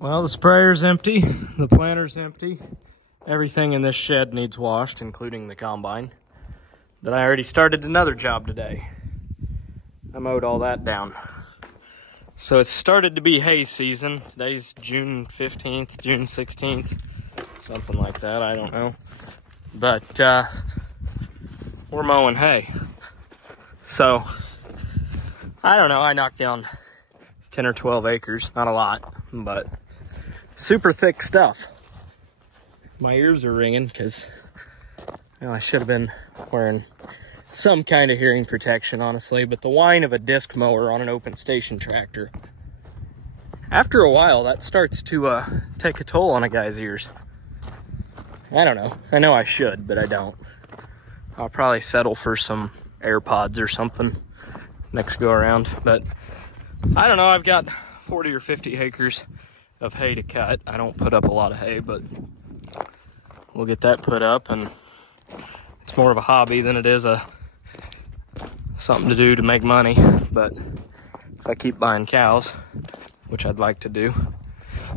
Well, the sprayer's empty, the planter's empty. Everything in this shed needs washed, including the combine. But I already started another job today. I mowed all that down. So it's started to be hay season. Today's June 15th, June 16th, something like that, I don't know. But we're mowing hay. So, I don't know, I knocked down 10 or 12 acres, not a lot, but super thick stuff. My ears are ringing because, I should have been wearing some kind of hearing protection, honestly, but the whine of a disc mower on an open station tractor, after a while, that starts to take a toll on a guy's ears. I don't know. I know I should, but I don't. I'll probably settle for some AirPods or something next go around, but I don't know. I've got 40 or 50 acres of hay to cut. I don't put up a lot of hay, but we'll get that put up, and it's more of a hobby than it is something to do to make money. But if I keep buying cows, which I'd like to do,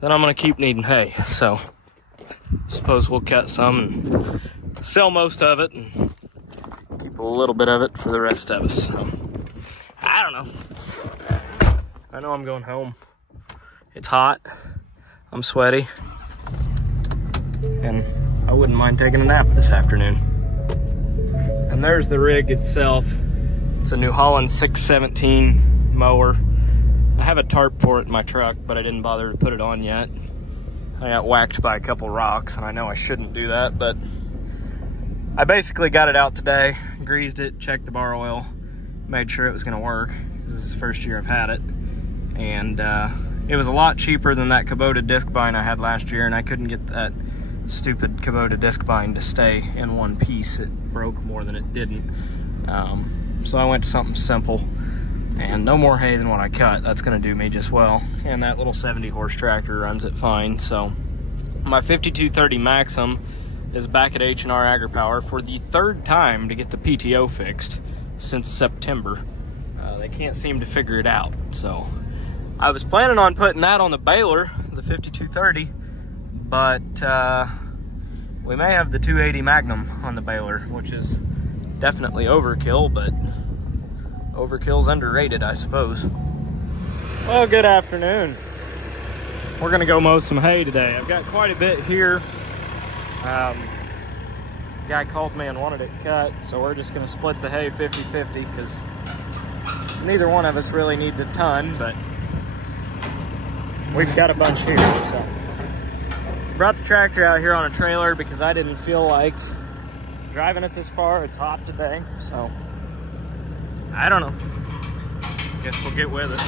then I'm gonna keep needing hay. So I suppose we'll cut some and sell most of it and keep a little bit of it for the rest of us. So I don't know. I know I'm going home. It's hot, I'm sweaty, and I wouldn't mind taking a nap this afternoon. And there's the rig itself. It's a New Holland 617 mower. I have a tarp for it in my truck, but I didn't bother to put it on yet. I got whacked by a couple rocks, and I know I shouldn't do that, but I basically got it out today, greased it, checked the bar oil, made sure it was gonna work. This is the first year I've had it. And it was a lot cheaper than that Kubota disc bind I had last year, and I couldn't get that stupid Kubota disc bind to stay in one piece. It broke more than it didn't. So I went to something simple, and no more hay than what I cut. That's gonna do me just well. And that little 70 horse tractor runs it fine. So my 5230 Maxim is back at H&R AgriPower for the third time to get the PTO fixed since September. They can't seem to figure it out. So I was planning on putting that on the baler, the 5230, but we may have the 280 Magnum on the baler, which is definitely overkill, but overkill's underrated, I suppose. Well, good afternoon. We're gonna go mow some hay today. I've got quite a bit here. The guy called me and wanted it cut, so we're just gonna split the hay 50-50 because neither one of us really needs a ton, but we've got a bunch here. So brought the tractor out here on a trailer because I didn't feel like driving it this far. It's hot today, so I don't know. Guess we'll get with it.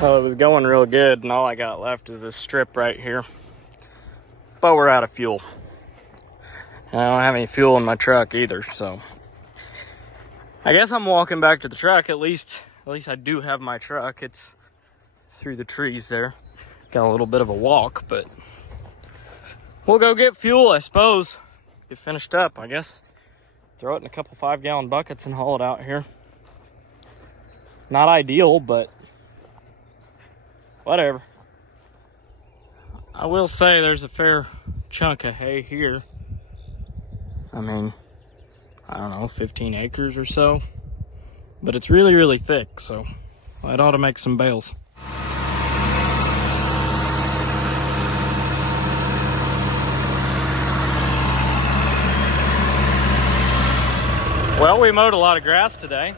Well, it was going real good, and all I got left is this strip right here. But we're out of fuel. And I don't have any fuel in my truck either, so I guess I'm walking back to the truck. At least I do have my truck. It's through the trees there. Got a little bit of a walk, but we'll go get fuel, I suppose. Get finished up, I guess. Throw it in a couple 5-gallon buckets and haul it out here. Not ideal, but whatever. I will say there's a fair chunk of hay here. I mean, I don't know, 15 acres or so. But it's really, really thick, so it ought to make some bales. Well, we mowed a lot of grass today.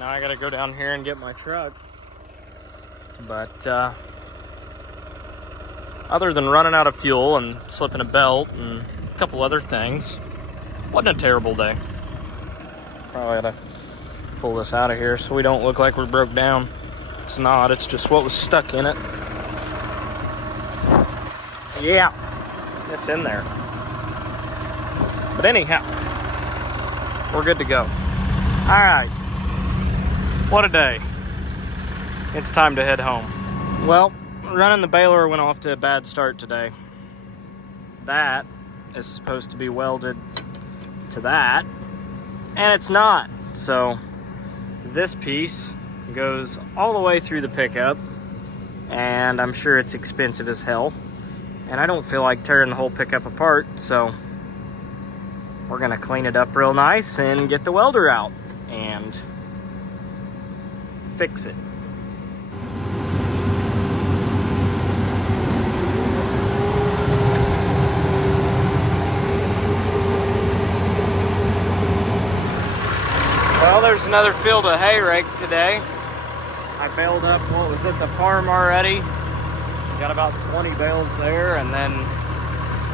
Now I gotta go down here and get my truck. But other than running out of fuel and slipping a belt and a couple other things, wasn't a terrible day. Probably gotta pull this out of here so we don't look like we're broke down. It's not, it's just what was stuck in it. Yeah, it's in there. But anyhow, we're good to go. All right, What a day. It's time to head home. Well, running the baler went off to a bad start today. That is supposed to be welded to that, and it's not. So this piece goes all the way through the pickup, and I'm sure it's expensive as hell. And I don't feel like tearing the whole pickup apart, so we're gonna clean it up real nice and get the welder out and fix it. Well, there's another field of hay raked today. I baled up, what was it, the farm already. Got about 20 bales there, and then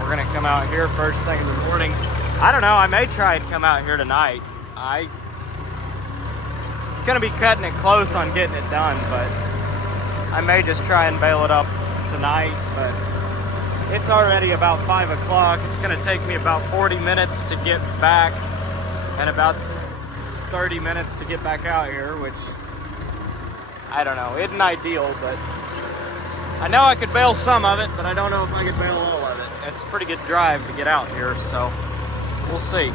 we're gonna come out here first thing in the morning. I don't know, I may try and come out here tonight. It's gonna be cutting it close on getting it done, but I may just try and bale it up tonight. But it's already about 5 o'clock. It's gonna take me about 40 minutes to get back and about 30 minutes to get back out here, which I don't know, isn't ideal, but I know I could bale some of it, but I don't know if I could bale all of it. It's a pretty good drive to get out here, so we'll see.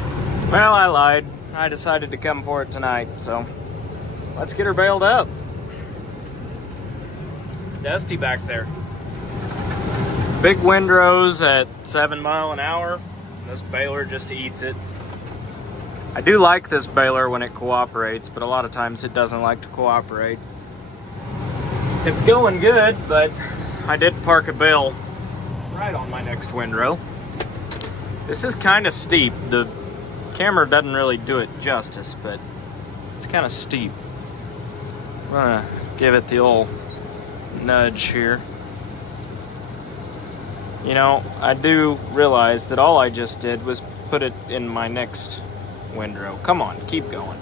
Well, I lied. I decided to come for it tonight, so let's get her baled up. It's dusty back there. Big windrows at 7 miles an hour. This baler just eats it. I do like this baler when it cooperates, but a lot of times it doesn't like to cooperate. It's going good, but I did park a bale right on my next windrow. This is kind of steep. The camera doesn't really do it justice, but it's kind of steep. I'm gonna give it the old nudge here. You know, I do realize that all I just did was put it in my next windrow. Come on, keep going.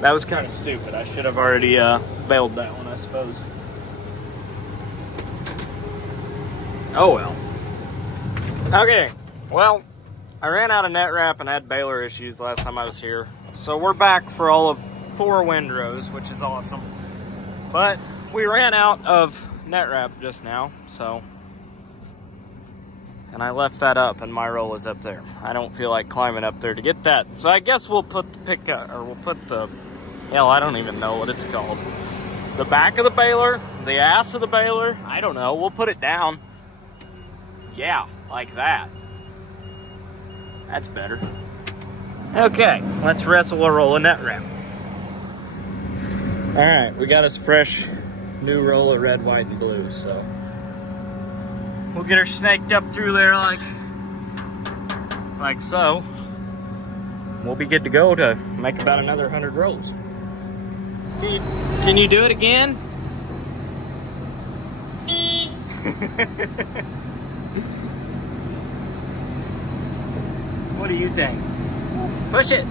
That was kind of stupid. I should have already bailed that one, I suppose. Oh well. Okay, well, I ran out of net wrap and had baler issues last time I was here. So we're back for all of 4 windrows, which is awesome. But we ran out of net wrap just now, so. And I left that up and my roll is up there. I don't feel like climbing up there to get that. So I guess we'll put the pickup, or we'll put the, hell, I don't even know what it's called. The back of the baler, the ass of the baler, I don't know. We'll put it down. Yeah, like that. That's better. Okay, let's wrestle a roll of net wrap. All right, we got us a fresh new roll of red, white, and blue, so we'll get her snaked up through there like so. We'll be good to go to make about another 100 rolls. Can you do it again? What do you think? Push it.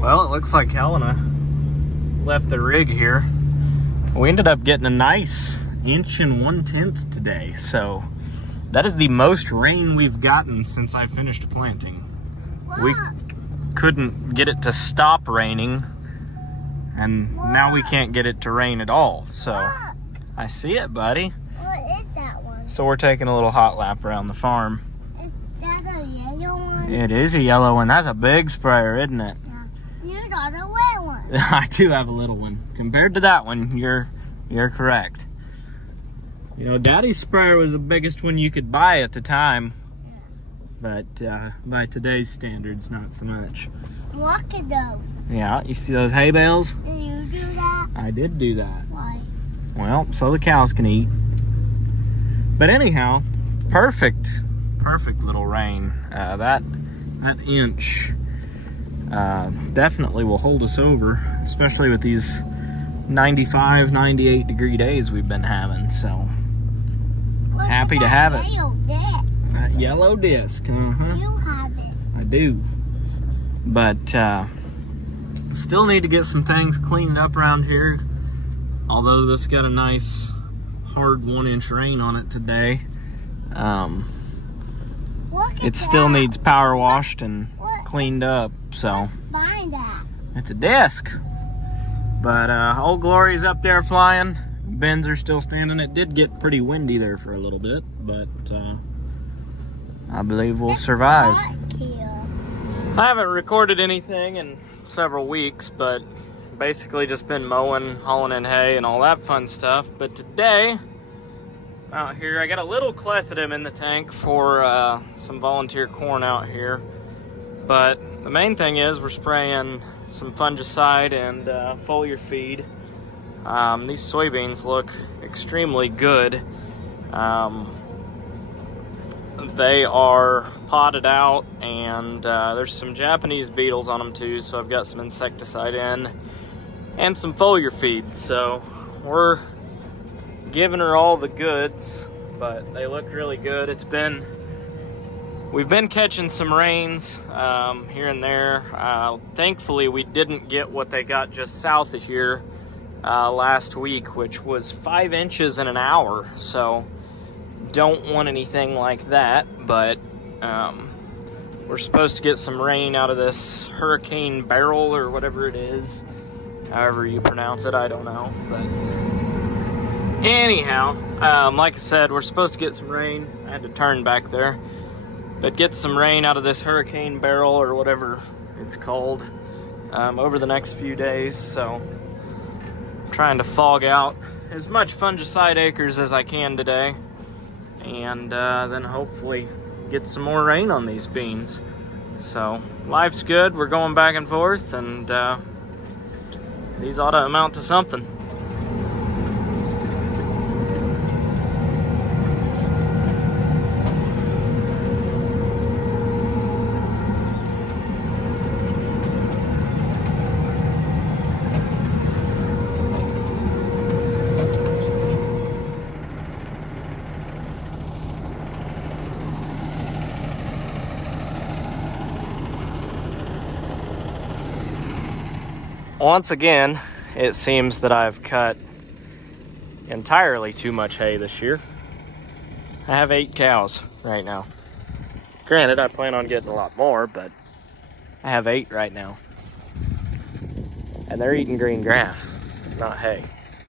Well, it looks like Helena left the rig here. We ended up getting a nice 1 1/10 today, so that is the most rain we've gotten since I finished planting. Look. We couldn't get it to stop raining, and now we can't get it to rain at all. So look. I see it, buddy. What is that one? So we're taking a little hot lap around the farm. Is that a yellow one? It is a yellow one. That's a big sprayer, isn't it? Yeah. You got a little one. I do have a little one. Compared to that one, you're correct. You know, Daddy's sprayer was the biggest one you could buy at the time. Yeah. But by today's standards, not so much. Look at those. Yeah, you see those hay bales? Did you do that? I did do that. Why? Well, so the cows can eat. But anyhow, perfect little rain. That inch definitely will hold us over, especially with these 95, 98 degree days we've been having, so happy to have it. Yellow disc. That yellow disc, You have it. I do. But still need to get some things cleaned up around here. Although this got a nice hard 1-inch rain on it today. It still needs power washed and cleaned up, so it's a desk. But Old Glory's up there flying. Bins are still standing. It did get pretty windy there for a little bit, but I believe we'll survive. I haven't recorded anything in several weeks, but basically just been mowing, hauling in hay, and all that fun stuff. But today, out here, I got a little clethodim in the tank for some volunteer corn out here. But the main thing is we're spraying some fungicide and foliar feed. These soybeans look extremely good. They are potted out, and there's some Japanese beetles on them too, so I've got some insecticide in and some foliar feed. So we're giving her all the goods, but they look really good. We've been catching some rains here and there. Thankfully, we didn't get what they got just south of here last week, which was 5 inches in an hour. So don't want anything like that, but we're supposed to get some rain out of this hurricane barrel or whatever it is. However you pronounce it, I don't know. But anyhow, like I said, we're supposed to get some rain. I had to turn back there. But get some rain out of this hurricane barrel or whatever it's called over the next few days. So I'm trying to fog out as much fungicide acres as I can today. And then hopefully get some more rain on these beans. So life's good. We're going back and forth, and these ought to amount to something. Once again, it seems that I've cut entirely too much hay this year. I have 8 cows right now. Granted, I plan on getting a lot more, but I have 8 right now. And they're eating green grass, not hay.